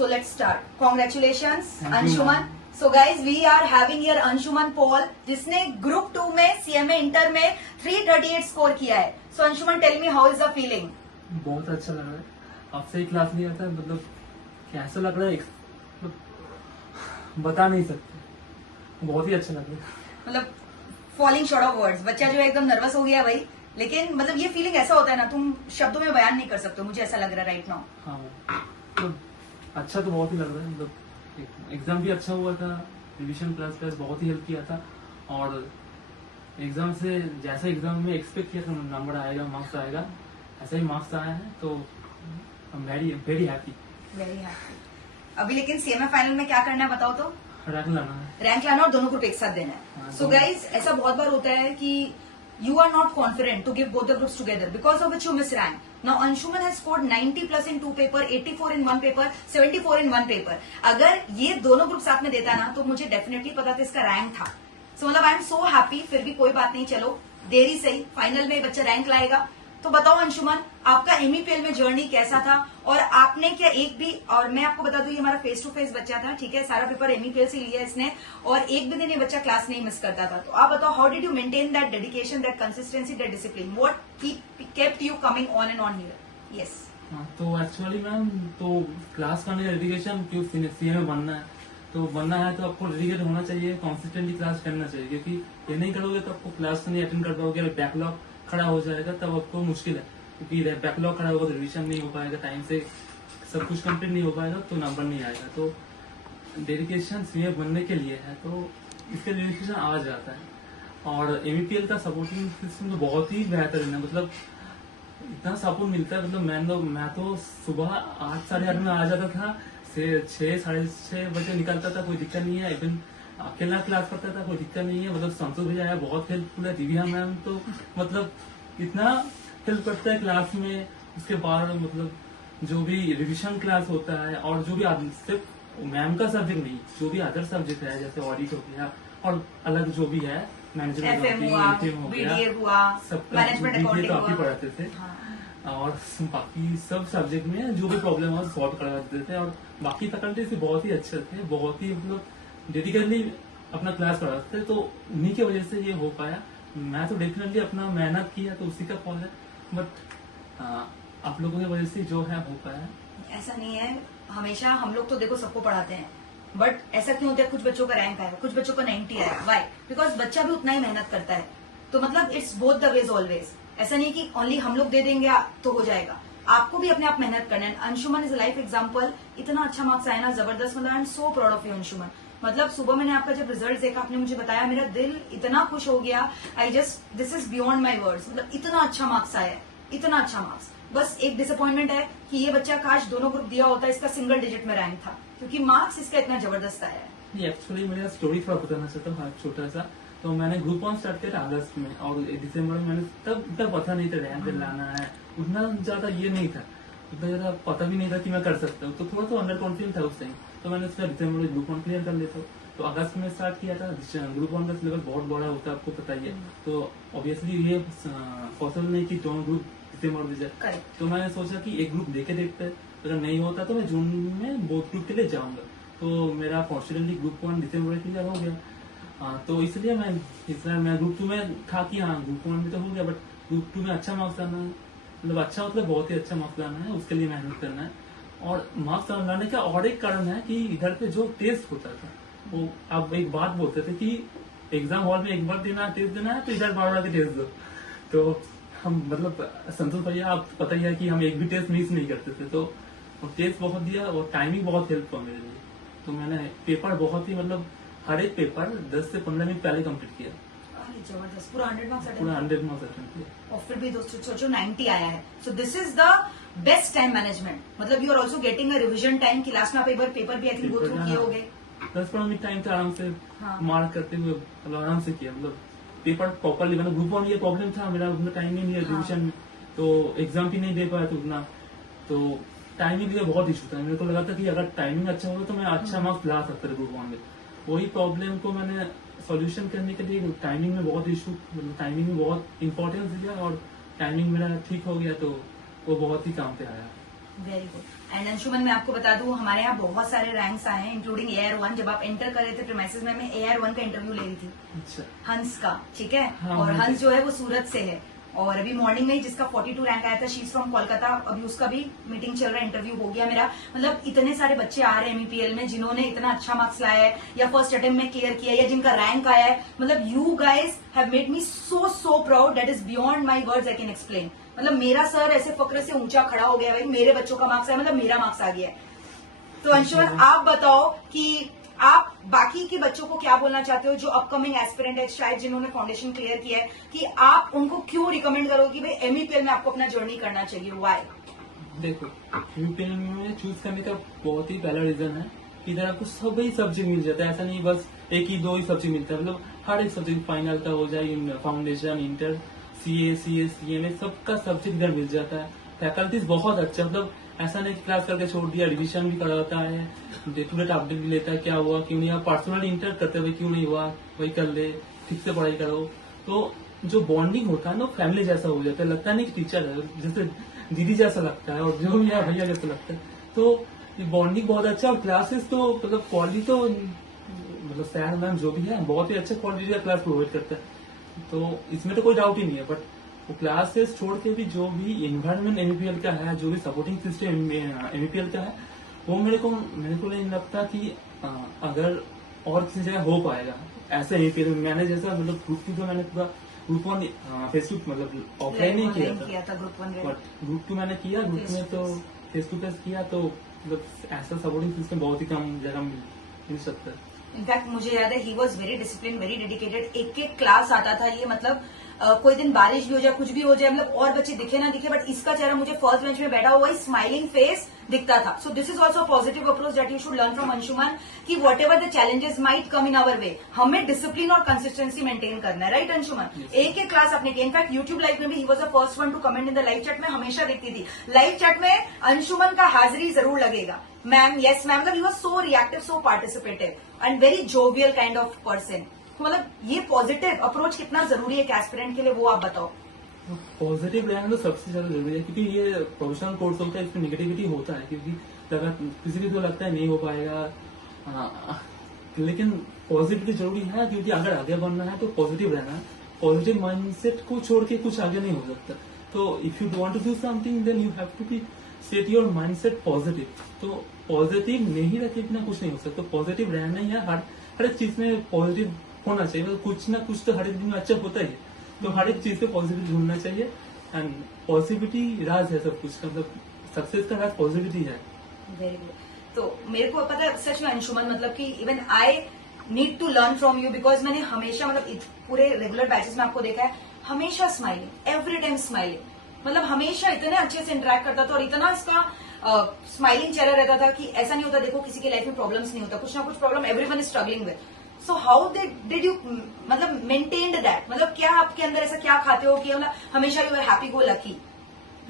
So let's start. Congratulations, Thank you, Anshuman. ma'am. So guys, we are having here Anshuman Paul, जिसने group 2 में CMA inter में 338 score किया है. So Anshuman, tell me how is the feeling? बहुत अच्छा लग रहा है। आपसे ही क्लास लिया था, मतलब कैसा लग रहा है मतलब बता नहीं सकते, बहुत ही अच्छा लग रहा है। मतलब फॉलिंग शॉर्ट ऑफ वर्ड्स, बच्चा जो है एकदम नर्वस हो गया भाई. लेकिन मतलब ये फीलिंग ऐसा होता है ना, तुम शब्दों में बयान नहीं कर सकते. मुझे ऐसा लग रहा है राइट नाउ. हाँ, तो अच्छा तो बहुत ही लग रहा है। मतलब एग्जाम भी अच्छा हुआ था, रिवीजन क्लास बहुत ही हेल्प किया था, और एग्जाम से जैसा एग्जाम में एक्सपेक्ट किया था नंबर आएगा, मार्क्स आएगा, ऐसा ही मार्क्स आया है। तो I am very very happy. Very happy. अभी लेकिन सीएमए फाइनल में क्या करना है बताओ तो. रैंक लाना है। रैंक लाना और दोनों ग्रुप एक साथ देना है. हाँ, सो गाइज, ऐसा बहुत बार होता है कि you are not confident to give both the groups together, because of which you miss rank. Now Anshuman has scored 90 plus in 2 paper, 84 in 1 paper, 74 in 1 paper. अगर ये दोनों ग्रुप साथ में देता ना तो मुझे डेफिनेटली पता था इसका रैंक था. सो मतलब आई एम सो हैप्पी. फिर भी कोई बात नहीं, चलो देरी सही, फाइनल में बच्चा रैंक लाएगा. तो बताओ अंशुमन, आपका एमईपीएल में जर्नी कैसा था, और आपने क्या एक भी, और मैं आपको बता दूं ये हमारा फेस टू फेस बच्चा था, ठीक है, सारा पेपर एमईपीएल से लिया इसने, और एक भी दिन ये बच्चा क्लास नहीं मिस करता था. तो आप बताओ, how did you maintain that dedication, that consistency, that discipline, what kept you coming on and on here? Yes. हाँ, तो एक्चुअली मैम, तो क्लास करने का डेडिकेशन, क्यों सीए में बनना है, तो बनना है तो आपको डेडिकेट होना चाहिए, कॉन्सिस्टेंटली क्लास करना चाहिए, क्योंकि ये नहीं करोगे तो आपको क्लास नहीं अटेंड कर पाओगे, अगर बैकलॉग खड़ा हो जाएगा तब आपको मुश्किल है, क्योंकि बैकलॉग खड़ा होगा तो रिविजन नहीं हो पाएगा, टाइम से सब कुछ कंप्लीट नहीं हो पाएगा, तो नंबर नहीं आएगा. तो डेडिकेशन सीए बनने के लिए है, तो इसके डेडिकेशन आ जाता है. और एमईपीएल का सपोर्टिंग सिस्टम तो बहुत ही बेहतरीन है, मतलब इतना सपोर्ट मिलता है. मतलब मैं तो सुबह 8 साढ़े 8 में आ जाता था, 6 साढ़े 6 बजे निकलता था, कोई दिक्कत नहीं है. इवन अकेला क्लास करता था, कोई दिक्कत नहीं है. मतलब संतोष भैया है, बहुत हेल्पफुल है. दिव्या मैम तो मतलब इतना हेल्प करता है क्लास में. उसके बाद मतलब जो भी रिविजन क्लास होता है, और जो भी सिर्फ मैम का सब्जेक्ट नहीं, जो भी अदर सब्जेक्ट है, जैसे ऑडिट हो गया और अलग जो भी है, मैनेजमेंट हो गया, सब मैनेजमेंट काफी पढ़ाते थे. और बाकी सब सब्जेक्ट में जो भी प्रॉब्लम है सॉल्व करवा देते थे. और बाकी फैकल्टी से बहुत ही अच्छे थे, बहुत ही मतलब डेडिकेटली अपना क्लास पढ़ाते थे. तो उन्हीं की वजह से ये हो पाया. मैं तो डेफिनेटली अपना मेहनत किया तो उसी का फल है, बट आप लोगों की वजह से जो है हो पाया. ऐसा नहीं है, हमेशा हम लोग तो देखो सबको पढ़ाते हैं, बट ऐसा क्यों होता है कुछ बच्चों का रैंक आया, कुछ बच्चों का 90 आया. वाई? बिकॉज बच्चा भी उतना ही मेहनत करता है. तो मतलब it's both the ways always. ऐसा नहीं कि ओनली हम लोग दे देंगे तो हो जाएगा, आपको भी अपने आप मेहनत करना है. Anshuman is life example. इतना अच्छा मार्क्स आया ना, जबरदस्त. मतलब I am so proud of you Anshuman. मतलब सुबह मैंने आपका जब रिजल्ट देखा, आपने मुझे बताया, मेरा दिल इतना खुश हो गया. This is beyond my words. मतलब इतना अच्छा मार्क्स आया है, इतना अच्छा मार्क्स. बस एक डिसअपॉइंटमेंट है कि ये बच्चा काश दोनों ग्रुप दिया होता, इसका सिंगल डिजिट में रैंक था, क्योंकि मार्क्स इसका इतना जबरदस्त आया है. एक्चुअली मेरा स्टोरी थोड़ा बताना चाहता हूँ छोटा सा. तो मैंने ग्रुप 1 स्टार्ट किया था अगस्त में, और दिसंबर में मैंने तब इतना पता नहीं था रैंक लाना है, उतना ज्यादा ये नहीं था, उतना ज्यादा पता भी नहीं था कि मैं कर सकता हूँ. तो थोड़ा तो अंडर कॉन्फिडेंस था उस टाइम. तो मैंने उसका दिसंबर में ग्रुप 1 क्लियर कर लेता हूँ. तो अगस्त में स्टार्ट किया था. ग्रुप 1 का सिलेबस बहुत बड़ा होता है, आपको पता ही है. तो ऑब्वियसली ये पॉसिबल नहीं कि दोनों ग्रुप दिसंबर में जाए. तो मैंने सोचा कि एक ग्रुप देके देखते हैं, अगर नहीं होता तो मैं जून में बोथ ग्रुप के लिए जाऊंगा. तो मेरा फॉर्चुनेटली ग्रुप 1 दिसंबर में क्लियर हो गया. तो इसलिए मैं ग्रुप 2 में था कि हाँ ग्रुप 1 में तो हो गया, बट ग्रुप 2 में अच्छा मार्क्स लाना है, मतलब अच्छा मतलब बहुत ही अच्छा मार्क्स लाना है, उसके लिए मेहनत करना है. और मार्क्स लाने का और एक कारण है कि इधर पे जो टेस्ट होता था, वो अब एक बात बोलते थे कि एग्जाम हॉल में एक बार टेस्ट देना है, तो इधर बार के टेस्ट दो. तो हम मतलब संतोष भैया, आप पता ही है कि हम एक भी टेस्ट मिस नहीं करते थे. तो टेस्ट बहुत दिया, और टाइमिंग बहुत हेल्प हुआ मेरे लिए. तो मैंने पेपर बहुत ही मतलब हर एक पेपर 10 से 15 मिनट पहले कंप्लीट किया. अरे जबरदस्त. पूरा 100 मार्क्स पूरा 100 मार्क्स अटेंड किया. और फिर भी दोस्तों सोचो 90 आया है. So this is the best time management. मतलब you are also getting a revision time कि लास्ट में आप एक बार पेपर भी आई थिंक गो थ्रू किए होगे. 10-15 मिनट टाइम था, आराम से हाँ. मार्क करते हुए मतलब आराम से किया. मतलब पेपर प्रॉपरली, मतलब ग्रुप 1 ये प्रॉब्लम था, मेरा उतना टाइम नहीं लिया रिविजन में, तो एग्जाम भी नहीं दे पाया था उतना. तो टाइमिंग का बहुत इशू था. मेरे को लगा था कि अगर टाइमिंग अच्छा होगा तो मैं अच्छा मार्क्स ला सकता था ग्रुप 1 में. वही प्रॉब्लम को मैंने सॉल्यूशन करने के लिए टाइमिंग में बहुत इशू, मतलब टाइमिंग में बहुत इंपॉर्टेंस दिया, और टाइमिंग मेरा ठीक हो गया, तो वो बहुत ही काम पे आया. Very good. एंड अंशुमन, मैं आपको बता दूं, हमारे यहाँ बहुत सारे रैंक्स आए हैं इंक्लूडिंग AR1। जब आप एंटर कर रहे थे प्रीमाइसेस में, मैं AR1 का इंटरव्यू ले रही थी, अच्छा। हंस का, ठीक है। हाँ, और मुझे- हंस जो है वो सूरत से है, और अभी मॉर्निंग में ही जिसका 42 रैंक आया था, शी इज फ्रॉम कोलकाता, अभी उसका भी मीटिंग चल रहा है, इंटरव्यू हो गया मेरा। मतलब इतने सारे बच्चे आ रहे हैं MEPL में जिन्होंने इतना अच्छा मार्क्स लाया है, या फर्स्ट अटेम्प्ट में क्लियर किया है, या जिनका रैंक आया है। मतलब you guys have made me so proud, that is beyond my words I can explain. मतलब मेरा सर ऐसे फक्र से ऊंचा खड़ा हो गया, भाई मेरे बच्चों का मार्क्स आया, मतलब मेरा मार्क्स आ गया है। तो अंशुमन, आप बताओ कि आप बाकी के बच्चों को क्या बोलना चाहते हो जो अपकमिंग एस्पिरेंट है, शायद जिन्होंने फाउंडेशन क्लियर किया है, कि आप उनको क्यों रिकमेंड करोगे कि भाई MEPL में आपको अपना जर्नी करना चाहिए, वाई? देखो, MEPL में चूज करने का बहुत ही पहला रीजन है कि इधर आपको सभी सब्जेक्ट मिल जाता है। ऐसा नहीं बस एक ही दो ही सब्जेक्ट मिलता है, मतलब हर एक सब्जेक्ट, फाइनल का हो जाए, foundation, inter, CA, CS, CMA, सबका सब्जेक्ट इधर मिल जाता है। फैकल्टीज बहुत अच्छा, मतलब ऐसा नहीं कि क्लास करके छोड़ दिया, रिविजन भी कराता है, डे टू डे अपडेट भी लेता है, क्या हुआ क्यों नहीं, आप पर्सनली इंटर करते हुए क्यों नहीं हुआ, वही कर ले, ठीक से पढ़ाई करो। तो जो बॉन्डिंग होता है ना, फैमिली जैसा हो जाता है, लगता नहीं कि टीचर है, जैसे दीदी जैसा लगता है, और जो भी है भैया जैसा लगता है। तो ये बॉन्डिंग बहुत अच्छा है। और क्लासेस तो मतलब क्वालिटी तो मतलब सर मैम जो भी है बहुत ही अच्छा क्वालिटी का क्लास प्रोवाइड करता है, तो इसमें तो कोई डाउट ही नहीं है। बट वो क्लासेस छोड़ के भी जो भी इन्वायरमेंट MEPL का है, जो भी सपोर्टिंग सिस्टम MEPL का है, वो मेरे को नहीं लगता कि अगर और किसी जगह हो पाएगा ऐसे MEPL में। मैंने जैसा मतलब ग्रुप की तो मैंने पूरा ग्रुप 1 फेसबुक मतलब ऑफलाइन नहीं किया था, ग्रुप 1 बट ग्रुप 2 मैंने किया। ग्रुप में तो फेस टू फेस किया, तो मतलब ऐसा सपोर्टिंग सिस्टम बहुत ही कम जगह मिल सकता है। इनफैक्ट मुझे याद है, he was very discipline, very dedicated. एक एक क्लास आता था, ये मतलब कोई दिन बारिश भी हो जाए, कुछ भी हो जाए, मतलब और बच्चे दिखे ना दिखे, बट इसका चेहरा मुझे फर्स्ट बेंच में बैठा हुआ ही स्माइलिंग फेस दिखता था। So this is also positive approach that you should learn from Anshuman, कि whatever the challenges might come in our way, हमें डिसिप्लिन और कंसिस्टेंसी मेंटेन करना है, राइट अंशुमन? एक एक क्लास आपने की। इनफैक्ट यूट्यूब लाइव में भी he was the first one two comment in the live chat में, हमेशा देखती थी लाइव चैट में अंशुमन का हाजिरी जरूर लगेगा, मैम, यस मैम, मतलब he was so reactive, so participative and very jovial kind of person. तो मतलब ये पॉजिटिव अप्रोच कितना जरूरी है एस्पिरेंट के लिए, वो आप बताओ। पॉजिटिव रहना तो सबसे ज्यादा जरूरी है, क्योंकि ये प्रोफेशनल कोर्स होता है, इसमें नेगेटिविटी होता है, क्योंकि किसी को तो लगता है नहीं हो पाएगा, लेकिन पॉजिटिविटी जरूरी है, क्योंकि अगर आगे बढ़ना है तो पॉजिटिव रहना है। पॉजिटिव माइंडसेट को छोड़ के कुछ आगे नहीं हो सकता। तो if you want to do something then you have to be set your mindset positive. तो पॉजिटिव नहीं रखे बिना कुछ नहीं हो सकता। पॉजिटिव रहना ही है, हर एक चीज में पॉजिटिव होना चाहिए, मतलब कुछ ना कुछ तो हर एक दिन में अच्छा होता ही है, तो हर एक चीज पे पॉजिटिव ढूंढना चाहिए। एंड पॉजिटिविटी राज है सब कुछ का, मतलब सक्सेस का राज पॉजिटिविटी है। Very good. तो मेरे को पता है सच में अंशुमन, मतलब कि even I need to learn from you, because मैंने हमेशा मतलब पूरे रेगुलर बैचेस में आपको देखा है, हमेशा स्माइलिंग, एवरी टाइम स्माइलिंग, मतलब हमेशा इतने अच्छे से इंटरेक्ट करता था, और इतना इसका स्माइलिंग चेहरा रहता था कि ऐसा नहीं होता देखो किसी की लाइफ में प्रॉब्लम्स नहीं होता, कुछ ना कुछ problem everyone is struggling with. So how did you मतलब मेंटेन्ड दैट, मतलब क्या आपके अंदर ऐसा क्या खाते हो कि मतलब हमेशा you are happy go lucky?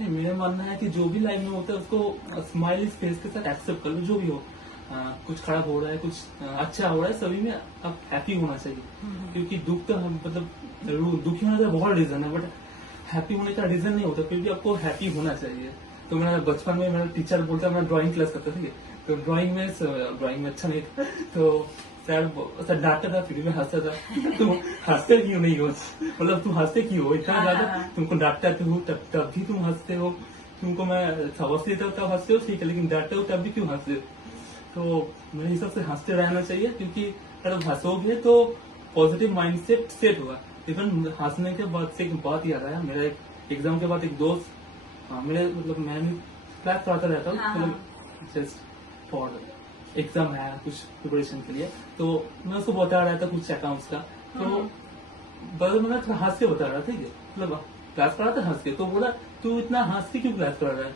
नहीं, मेरा मानना है कि जो भी लाइफ में होता है उसको स्माइल फेस के साथ एक्सेप्ट कर लो, जो भी हो। कुछ खराब हो रहा है, कुछ अच्छा हो रहा है, सभी में आप हैप्पी होना चाहिए, क्योंकि दुख तो मतलब दुखी होने का बहुत रीजन है, बट हैप्पी होने का रीजन नहीं होता, फिर भी आपको हैप्पी होना चाहिए। तो मेरा बचपन में मेरा टीचर बोलता, मैं ड्राइंग क्लास करता था, तो ड्राइंग में अच्छा नहीं था, तो सर डांटता था, फिर मैं हंसता था। तुम हंसते क्यों नहीं हो, मतलब तुम हंसते क्यों हो, इतना ज्यादा तुमको डांटता हो तब भी तुम हंसते हो, तुमको मैं सबक देता हूँ तब हंसते हो, ठीक है, लेकिन डांटते हो तब भी क्यों हंसते हो? तो मेरे हिसाब से हंसते रहना चाहिए, क्योंकि अगर हंसोगे तो पॉजिटिव माइंडसेट सेट होगा। इवन हंसने के बाद से एक बात याद आया, मेरा एक एग्जाम के बाद एक दोस्त मेरे मतलब मैं भी क्लास पढ़ाता रहता हूँ, मतलब जस्ट फॉर एग्जाम है कुछ प्रिपरेशन के लिए, तो मैं उसको बता रहा था कुछ अकाउंट्स का, तो बस मैं थोड़ा हंस के बता रहा था, ठीक है, मतलब क्लास पढ़ा था हंस के, तो बोला तू इतना हंस के क्यों क्लास पढ़ा रहा है?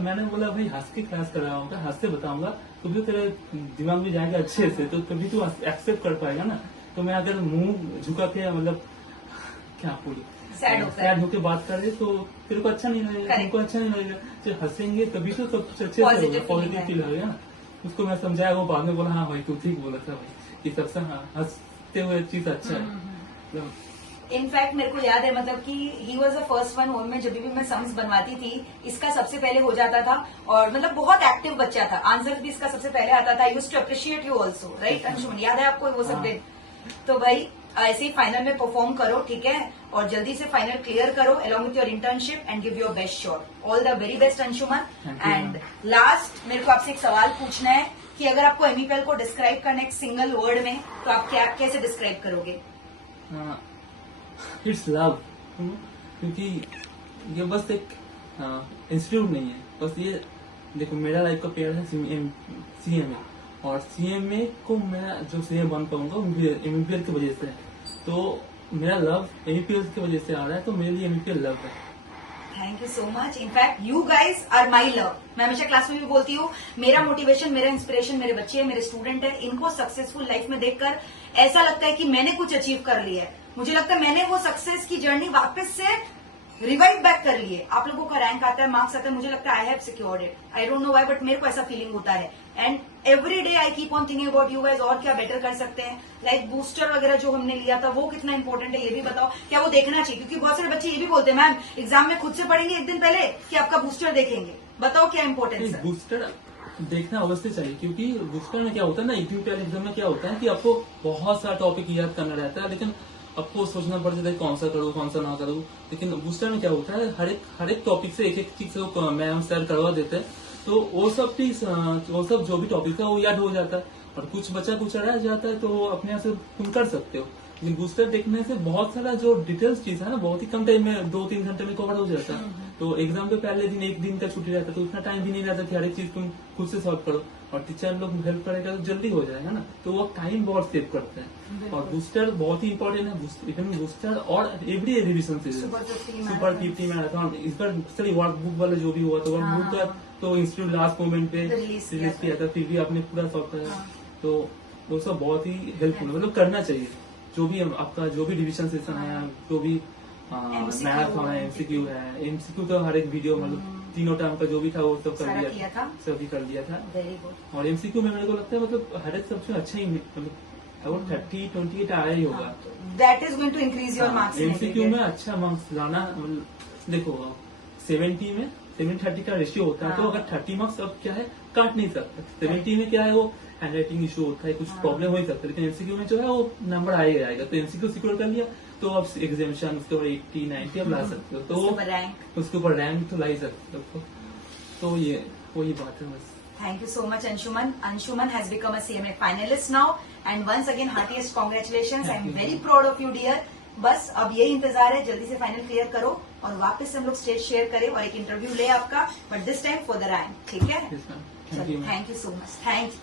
मैंने बोला भाई हंस के क्लास कर रहा हूँ, हंस के बताऊंगा तो भी तेरे दिमाग में जाएगा अच्छे से, तो तभी तू एक्सेप्ट कर पाएगा ना। तो मैं अगर मुंह झुका के मतलब क्या बोलूं, सैड होकर बात कर रहे तो तेरे को अच्छा नहीं लगेगा, तुमको अच्छा नहीं लगेगा। जो हंसेंगे तभी तो सब कुछ अच्छे से होगा, पॉजिटिव फील होगा ना। उसको मैं समझाया, वो बाद में बोला हाँ भाई तू ठीक बोला था भाई, ये सबसे हंसते हुए चीज अच्छा है। इनफैक्ट मेरे को याद है मतलब कि he was the first one home में जब भी मैं सम्स बनवाती थी इसका सबसे पहले हो जाता था और मतलब बहुत एक्टिव बच्चा था, आंसर भी इसका सबसे पहले आता था। Use to appreciate you also, right Anshuman? याद है आपको वो सब हाँ। दिन? तो भाई ऐसे ही फाइनल में परफॉर्म करो, ठीक है, और जल्दी से फाइनल क्लियर करो along with your internship and give your best shot. All the very best Anshuman. Thank you, and last मेरे को आपसे एक सवाल पूछना है कि अगर आपको एमईपीएल को डिस्क्राइब करना है एक सिंगल वर्ड में तो आप क्या कैसे डिस्क्राइब करोगे? इट्स लव, क्योंकि ये बस एक इंस्टीट्यूट नहीं है, बस ये देखो मेरा लाइफ का पेड़ है सीएमए, और सीएमए को मैं जो सीएम बन पाऊंगा एमईपीएल की वजह से है। तो मेरा लव एमईपीएल की वजह से आ रहा है, तो मेरे लिए एमईपीएल लव है। Thank you so much. In fact you guys are my love. मैं हमेशा क्लास में भी बोलती हूँ, मेरा मोटिवेशन, मेरा इंस्पिरेशन मेरे बच्चे हैं, मेरे स्टूडेंट है। इनको सक्सेसफुल लाइफ में देखकर ऐसा लगता है कि मैंने कुछ अचीव कर लिया है। मुझे लगता है मैंने वो सक्सेस की जर्नी वापस से रिवाइव बैक कर लिए। आप लोगों का रैंक आता है, मार्क्स आता है, मुझे लगता है I have secured it. I don't know why, but मेरे को ऐसा फीलिंग होता है। And every day I keep on thinking about you guys, और क्या बेटर कर सकते हैं। लाइक बूस्टर वगैरह जो हमने लिया था वो कितना इंपॉर्टेंट है ये भी बताओ, क्या वो देखना चाहिए? क्योंकि बहुत सारे बच्चे ये भी बोलते हैं मैम एग्जाम में खुद से पढ़ेंगे एक दिन पहले कि आपका बूस्टर देखेंगे। बताओ क्या इंपॉर्टेंस है? बूस्टर देखना अवश्य चाहिए, क्योंकि बूस्टर में क्या होता है ना, यूपीएल एग्जाम में क्या होता है कि आपको बहुत सारा टॉपिक याद करना रहता है, लेकिन आपको सोचना पड़ जाता है कौन सा करूँ कौन सा ना करूँ। लेकिन बूस्टर में क्या होता है, हर एक टॉपिक से एक एक चीज को मैम सर करवा देते हैं, तो वो सब जो भी टॉपिक है वो याद हो जाता है, और कुछ बचा कुछ रह जाता है तो वो अपने आप से तुम कर सकते हो। लेकिन बूस्टर देखने से बहुत सारा जो डिटेल्स चीज है ना, बहुत ही कम टाइम में 2-3 घंटे में कवर हो जाता है। तो एग्जाम के पहले दिन एक दिन का छुट्टी रहता है, तो उतना टाइम भी नहीं रहता कि हर एक चीज तुम खुद से सॉल्व करो, और टीचर लोग हेल्प करेगा तो जल्दी हो जाएगा ना, तो वो टाइम बहुत सेव करते हैं। और बूस्टर बहुत ही इंपॉर्टेंट है, इवन बूस्टर और एवरी रिविजन सुपर 50 में आता है। इस बार चलिए वर्क बुक वाला जो भी हुआ तो वर्क बुक का तो इंस्टीट्यूट लास्ट मोमेंट पे रिलीज किया था, फिर भी आपने पूरा सॉल्व करा। तो वो सब बहुत ही हेल्पफुल है, मतलब करना चाहिए। जो भी आपका जो भी डिवीजन सेशन है, जो भी मैथ है, एमसीक्यू है, एमसीक्यू तो हर एक वीडियो मतलब तीनों टाइम का जो भी था वो सब कर लिया था, सभी कर लिया था। Very good. और एमसीक्यू में मेरे को लगता है मतलब हर एक सबसे अच्छा ही मतलब 30-28 आया ही होगा। That is going to increase your marks. MCQ में अच्छा मार्क्स लाना, देखो 70-30 का रेशियो होता है, तो अगर 30 मार्क्स अब क्या है काट नहीं सकता। 70 में क्या है वो हैंड राइटिंग इशू होता है, कुछ प्रॉब्लम हो ही सकता है, लेकिन एमसीक्यू में जो है वो नंबर आएगा आएगा। तो एमसीक्यू सिक्योर कर लिया तो अब एग्जामिनेशन उसके ऊपर 80-90 अब ला सकते हो, तो उसके ऊपर रैंक तो ला ही सकते हो। तो ये वही बात है बस। Thank you so much, Anshuman. Anshuman has become a CMA finalist now, and once again, heartiest congratulations. I am very proud of you, dear. बस अब यही इंतजार है, जल्दी से फाइनल क्लियर करो और वापस से हम लोग स्टेज शेयर करें और एक इंटरव्यू ले आपका, but this time for the rank, ठीक है? Yes, ma'am. Thank you, ma'am. Thank you so much. Thank you.